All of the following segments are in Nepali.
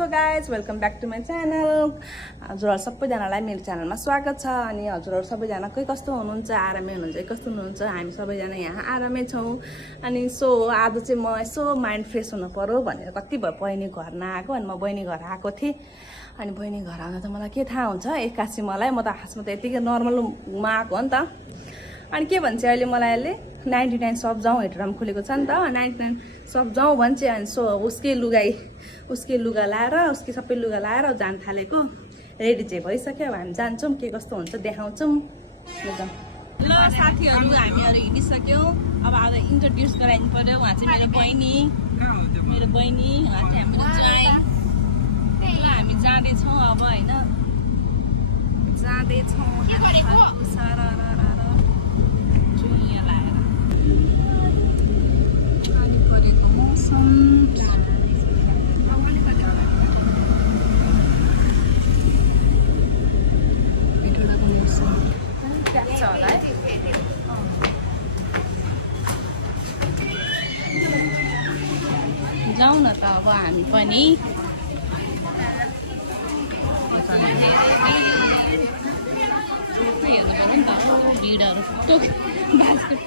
So guys welcome back to my channel. हजुरहरू सबैजनालाई मेरो च्यानलमा स्वागत छ। अनि हजुरहरू सबैजना कोही कस्तो हुनुहुन्छ, आरामै हुनुहुन्छ, कस्तो हुनुहुन्छ? हामी सबैजना यहाँ आरामै छौँ। अनि सो आज चाहिँ म यसो माइन्ड फ्रेस हुनु पर्यो भनेर कति भयो बहिनी घर नआएको। अनि म बहिनी घर आएको थिएँ। अनि बहिनी घर आउँदा त मलाई के थाहा हुन्छ एक्कासी मलाई, म त खासमा त यतिकै नर्मलमा आएको हो नि त। अनि के भन्छ अहिले मलाई अहिले 99 सप जाउँ हेटरमा खुलेको छ नि त, 99 सप जाउँ भन्छ। अनि सो उसकै लुगा लाएर उसकै सबै लुगा लाएर जान थालेको। रेडी चाहिँ भइसक्यो। अब हामी जान्छौँ, के कस्तो हुन्छ देखाउँछौँ। ल साथीहरू हामीहरू हिँडिसक्यौँ। अब इन्ट्रोड्युस गराइदिनु पर्यो। उहाँ चाहिँ मेरो बहिनी उहाँ चाहिँ हाम्रो ज्वाइँ। ल हामी जाँदैछौँ अब होइन, जाँदैछौँ परेको मौसम छ होला है। जाउँ न त अब हामी पनि। हेर्नु पर्यो नि त भिडहरू बास्केट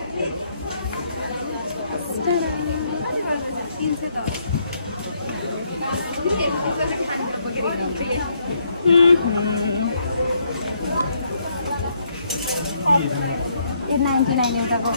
$99 एउटाको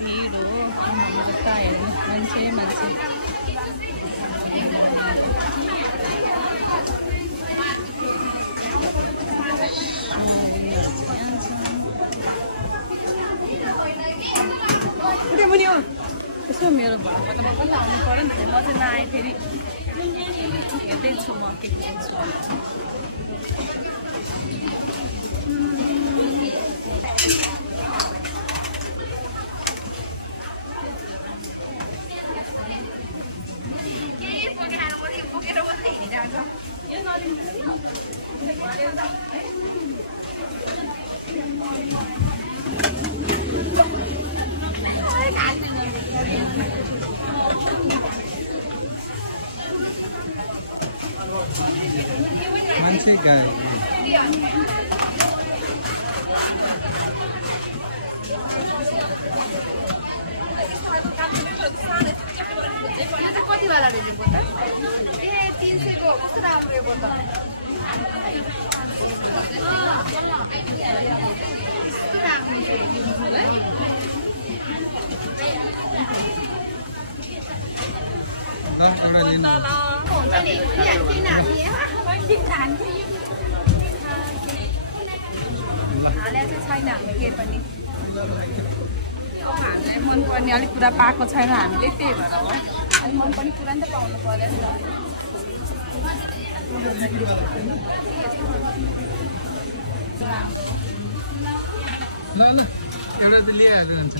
भिड हो। मान्छे यसो मेरो घरमा त म पनि आउनु पऱ्यो नि त। म चाहिँ नआएँ फेरि हेर्दैछु म के छु। मान्छे गाए कति वाला रहेछ त? 300 को कस्तो राम्रो हो त। छैन हामी केही पनि हामीलाई मनपर्ने अलिक कुरा पाएको छैन हामीले, त्यही भएर हो। अलिक मनपर्ने कुरा नि त पाउनु पर्यो नि त। एउटा त लिइहाल्नु हुन्छ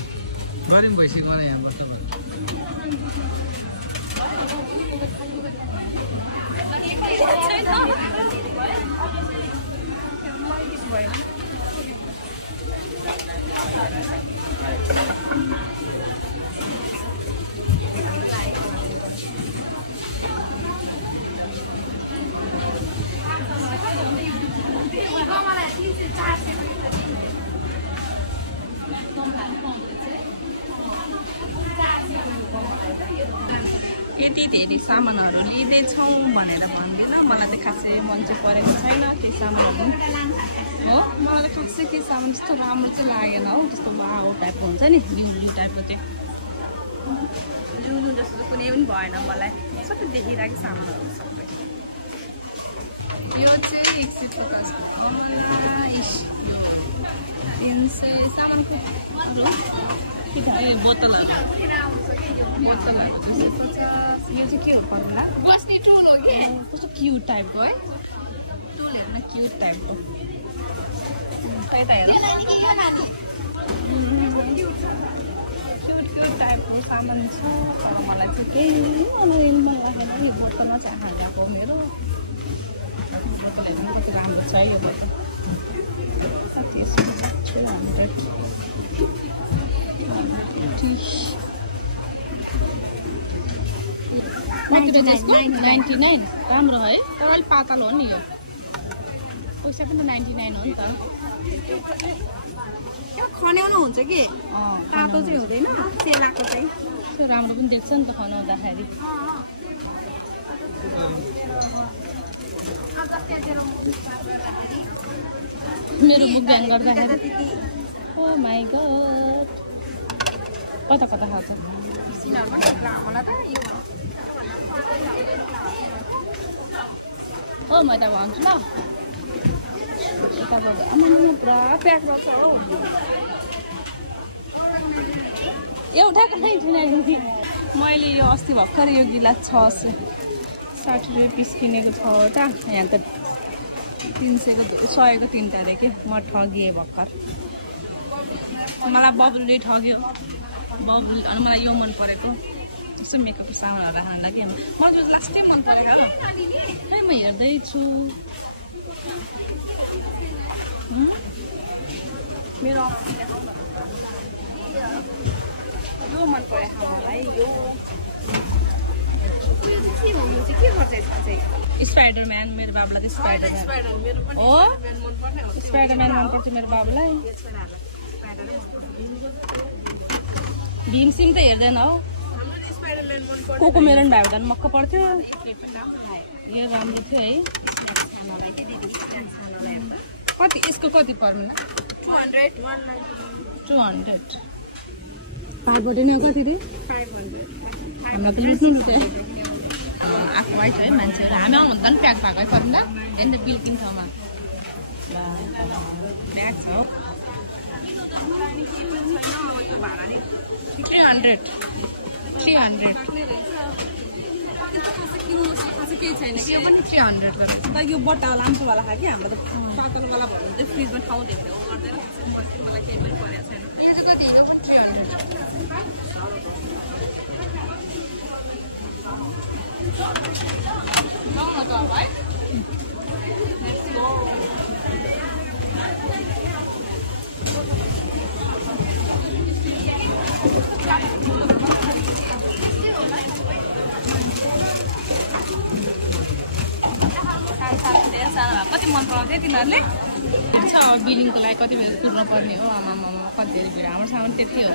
गऱ्यौँ भइसक्यो यहाँबाट। यति धेरै सामानहरू लिँदैछौँ भनेर भन्दैन। मलाई त खासै मन चाहिँ परेको छैन केही सामानहरू हो। मलाई त खासै केही सामान त्यस्तो राम्रो चाहिँ लागेन हो। त्यस्तो वाउ टाइपको हुन्छ नि, न्यु टाइपको त्यो न्यु जस्तो कुनै पनि भएन मलाई। सबै देखिरहेको सामानहरू सबै। यो चाहिँ 150 300 सामानको बोतलहरू 250। यो चाहिँ के हो पर्ला? बस्ने टुल हो कि कस्तो क्युट टाइपको है। टुल हेर्न क्युट टाइपको। यता हेर क्युट टाइपको सामान छ तर मलाई चाहिँ केही मन लागेन यो बोतलमा चाहिँ आँखा गएको मेरो बोतलहरू कति राम्रो छ यो बोतल 99 राम्रो है तर अलिक पातल हो नि यो पैसा पनि 99 हो नि त खन्याउनु हुन्छ कि तातो चाहिँ हुँदैन सेलाको चाहिँ त्यो राम्रो पनि देख्छ नि त खनाउँदाखेरि मेरो बुक ब्याङ गर्दाखेरि ओ माई गॉड कता कता खान्छ हो म त भन्छु ल पुरा प्याक गर्छ हौ एउटाको 99 मैले यो अस्ति भर्खर यो गिलास 660 रुपियाँ पिस किनेको 6वटा यहाँ त 300 को 100 को 3टा रे के म ठगिएँ भर्खर मलाई बबुलले ठग्यो बबुल अनि मलाई यो मन परेको यसो मेकअपको सामानहरू राख्न लागि मलाई जो लास्टै मन परेको हो खै म हेर्दैछु मेरो यो मन परेको मलाई यो स्पाइडरम्यान मेरो बाबुलाई चाहिँ स्पाइडरम्यान हो स्पाइडरम्यान मनपर्छ मेरो बाबुलाई भीमसिम त हेर्दैन हौ को मेरो भाइ हुँदा मक्क पर्थ्यो यो राम्रो थियो है कति यसको कति पर्नु 200 5 नै कति रे 500 हामीलाई त लुट्नु लुट्यो आफू वाइट है मान्छेहरू हामी आउनुभन्दा पनि प्याक भएकै पर्नु अन्त बिल किन ठाउँमा प्याक छ 300 केही छैन कि यो पनि 300 गरेर यो बट्टा लाम्चोवाला खा कि हाम्रो त पातलवाला भन्नु चाहिँ फ्रिजमा ठाउँ देख्दैन गर्दैन मलाई केही पनि परेको छैन यो चाहिँ कति हो 300 जाउँ न त अब है कति मन पराउँथ्यो तिनीहरूले छ बिलिङको लागि कति बेला कुर्नु पर्ने हो आमामा कति धेरै भिड हाम्रो सामान त्यति हो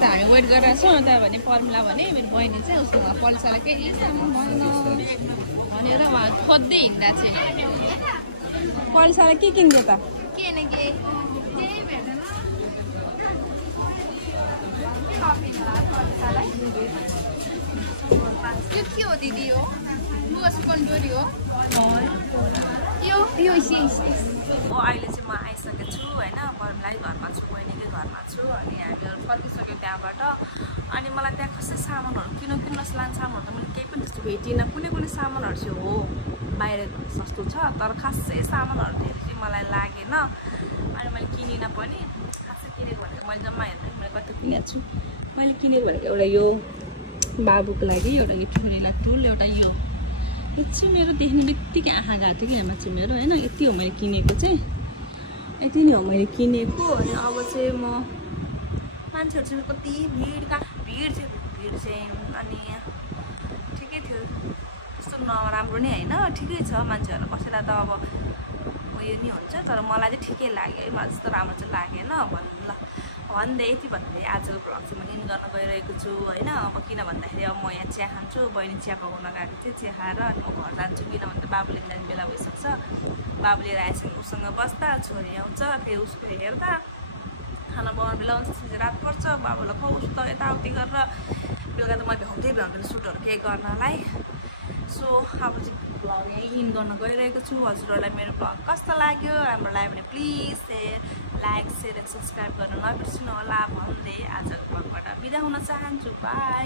त हामी वेट गरिरहेको छौँ त भने पर्मिला भने मेरो बहिनी चाहिँ उसको पलिसालाई केही सामान भएन भनेर उहाँ खोज्दै हिँड्दा चाहिँ पलिसालाई के किन्थ्यो त के न के यो के हो दिदी हो लुगा सुकन्जोरी हो यो अहिले चाहिँ म आइसकेको छु होइन पर्मिलाई घरमा छु बहिनीकै घरमा छु अनि हामीहरू फर्किसक्यो त्यहाँबाट अनि मलाई त्यहाँ कसै सामानहरू किन्नु जस्तो लाग्छ सामानहरू त मैले केही पनि त्यस्तो भेटिनँ कुनै सामानहरू चाहिँ हो बाहिर सस्तो छ तर खासै सामानहरू धेरै चाहिँ मलाई लागेन अनि मैले किनिनँ पनि खासै किनेको भनेको मैले जम्मा हेर्दा मैले कति किनेको छु मैले किनेको भनेको एउटा यो बाबुको लागि एउटा यो छोरीलाई टुल एउटा यो चाहिँ मेरो देख्ने बित्तिकै आँखा गएको थियो कि यहाँ चाहिँ मेरो होइन यति हो मैले किनेको चाहिँ यति नै हो मैले किनेको अनि अब चाहिँ म मान्छेहरू चाहिँ कति भिड चाहिँ अनि ठिकै थियो त्यस्तो नराम्रो नै होइन ठिकै छ मान्छेहरू कसैलाई त अब उयो नि हुन्छ तर मलाई चाहिँ ठिकै लाग्यो है मलाई त्यस्तो राम्रो चाहिँ लागेन भन्दै यति भन्दै आजको भ्लग चाहिँ म इन गर्न गइरहेको छु होइन अब किन भन्दाखेरि अब म यहाँ चिया खान्छु बहिनी चिया पकाउन गएको थिएँ चिया खाएर अनि म घर जान्छु किन भन्दा बाबुले जाने बेला भइसक्छ बाबु लिएर आएपछि उसँग बस्दा छोरी आउँछ फेरि उसको हेर्दा खाना बनाउने बेला हुन्छ रात पर्छ बाबुलाई खुवाउँछु त यताउति गरेर बेलुका त म भ्याउँदै सुटहरू केही गर्नलाई सो अब चाहिँ भ्लग यहीँ इन गर्न गइरहेको छु हजुरहरूलाई मेरो भ्लग कस्तो लाग्यो राम्रो लाग्यो भने please like share and subscribe गर्न नबिर्सिनु होला भन्दै आजको भ्लगबाट बिदा हुन चाहन्छु बाई